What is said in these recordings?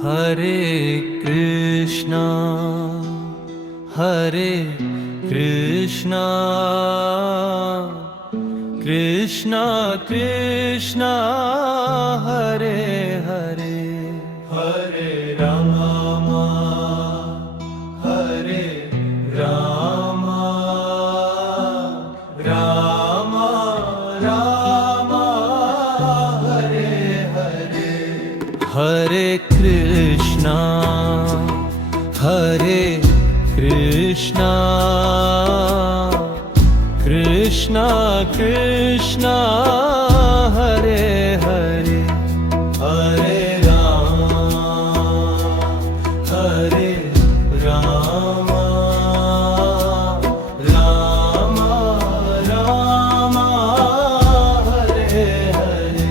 Hare Krishna, Hare Krishna, Krishna Krishna, Hare Hare, Hare Rama, Hare Rama, Rama Rama, Hare Hare, Hare Krishna, Hare Krishna, Krishna Krishna, Hare Hare, Hare Rama, Hare Rama, Rama Rama, Hare Hare,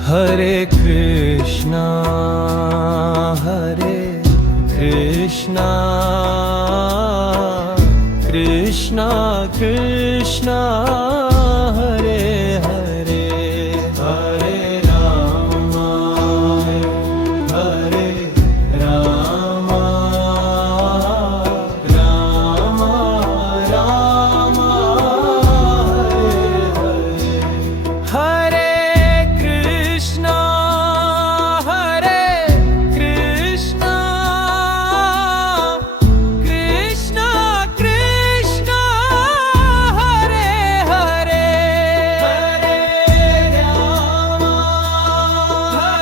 Hare Krishna, Hare Krishna, Krishna Krishna, Hare Hare, Hare Rama, Hare Rama, Rama Rama, Hare Hare, Hare Krishna, Hare Krishna, Krishna Krishna, Hare Hare, Hare Rama, Hare Rama, Rama Rama, Hare Hare, Hare Krishna, Hare Krishna, Krishna Krishna, Hare Hare, Hare Rama, Hare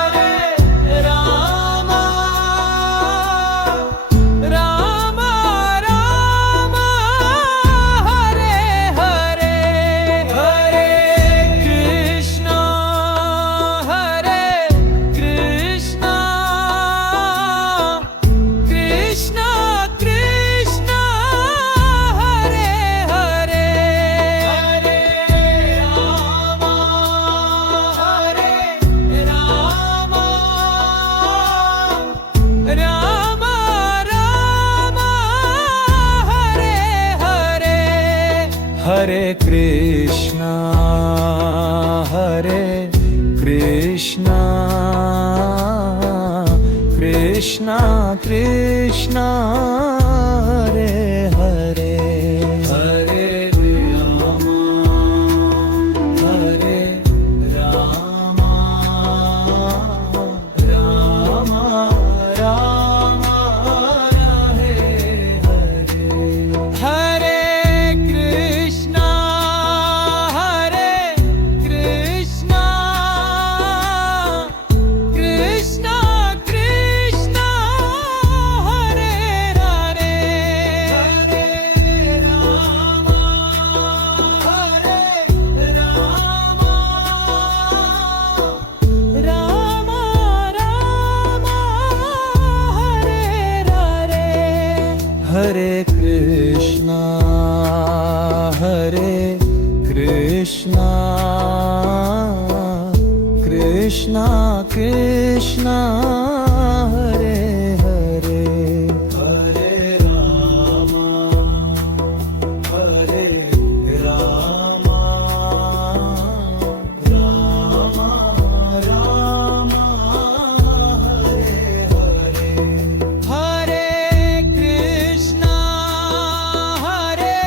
Rama, Rama Rama, Hare Hare, Hare Krishna, Hare Krishna, Krishna Krishna, Hare Hare, Hare Rama, Hare Rama, Rama Rama, Hare Hare, Hare Krishna, Hare Krishna, Krishna Krishna, Hare Hare, Hare Rama, Hare Rama, Rama Rama, Hare Hare, Hare Krishna, Hare Krishna, Krishna Krishna, Hare Hare, Hare Rama, Hare Rama, Rama Rama, Hare Hare, Hare Krishna, Hare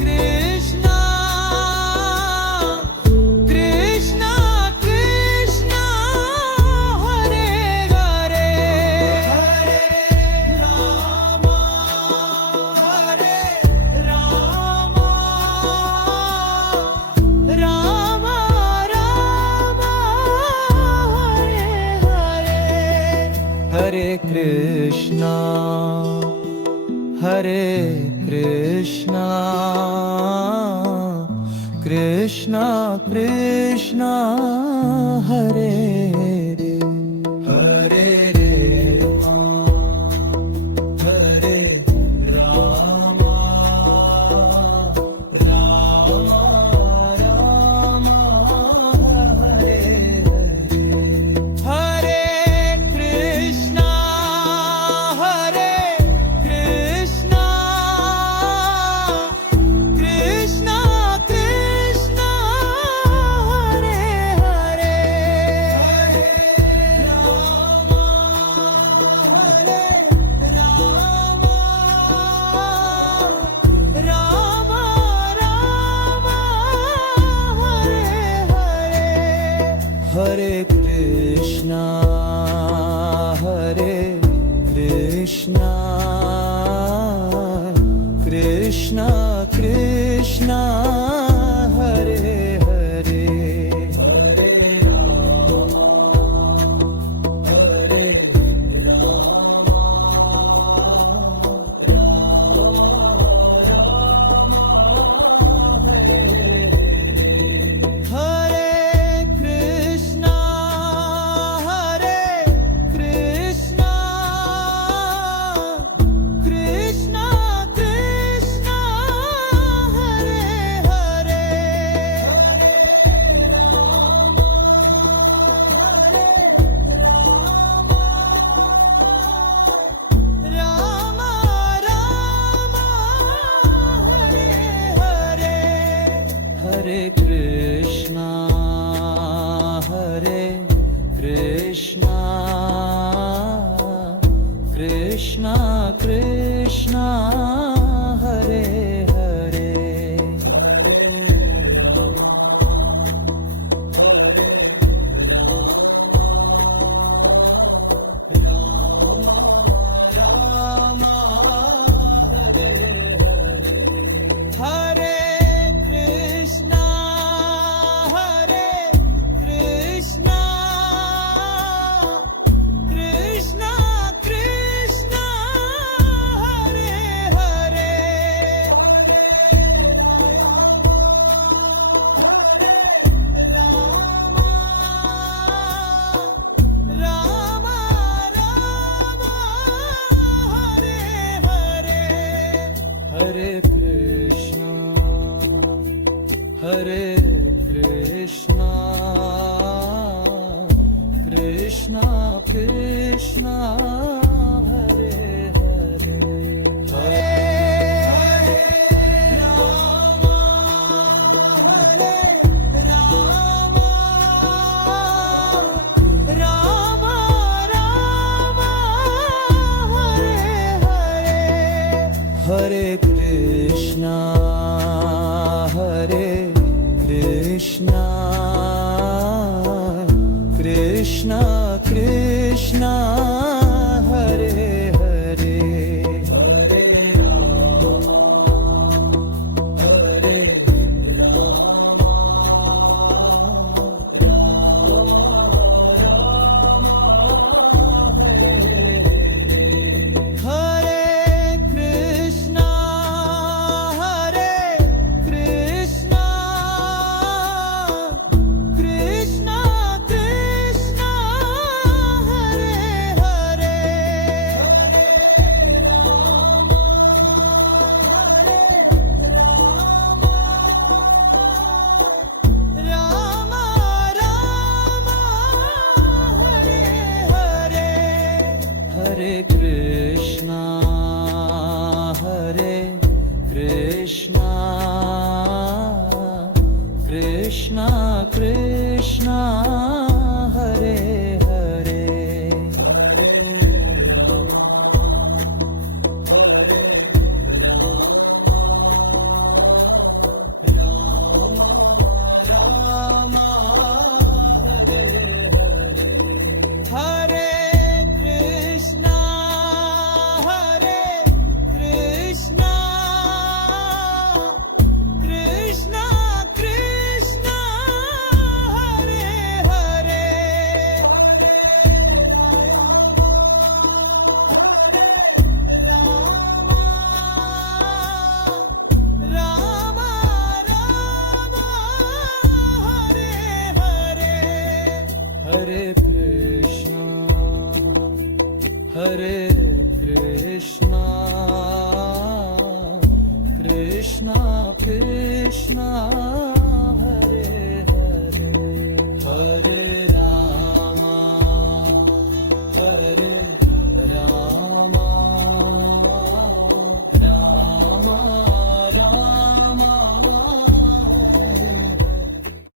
Krishna, Krishna Krishna, Hare Hare Krishna, Hare Krishna, Krishna Krishna, Hare Hare, Hare Rama, Hare Rama, Hare Krishna, Krishna Krishna, Hare Hare, Hare Rama, Hare Krishna, Hare Krishna, Krishna Krishna, Hare Hare, Hare Krishna, Hare Krishna, Krishna Krishna, Hare Hare, Rama Rama, Hare Hare, Hare Krishna, Hare Krishna, Krishna Krishna, Hare Hare, Hare Rama, Hare Rama, Rama Rama, Hare Hare, Hare Krishna, Hare Krishna, Krishna Krishna, Hare Hare, Hare Rama, Hare Krishna, Hare Krishna, Krishna Krishna, Hare Hare, Rama Rama, Hare Hare, Hare Krishna, Hare Krishna, Krishna Krishna, Hare Hare, Hare Krishna, Hare Krishna, Krishna Krishna, Hare Hare, Rama Rama, Hare Hare, Hare Krishna, Hare Krishna, Krishna Krishna,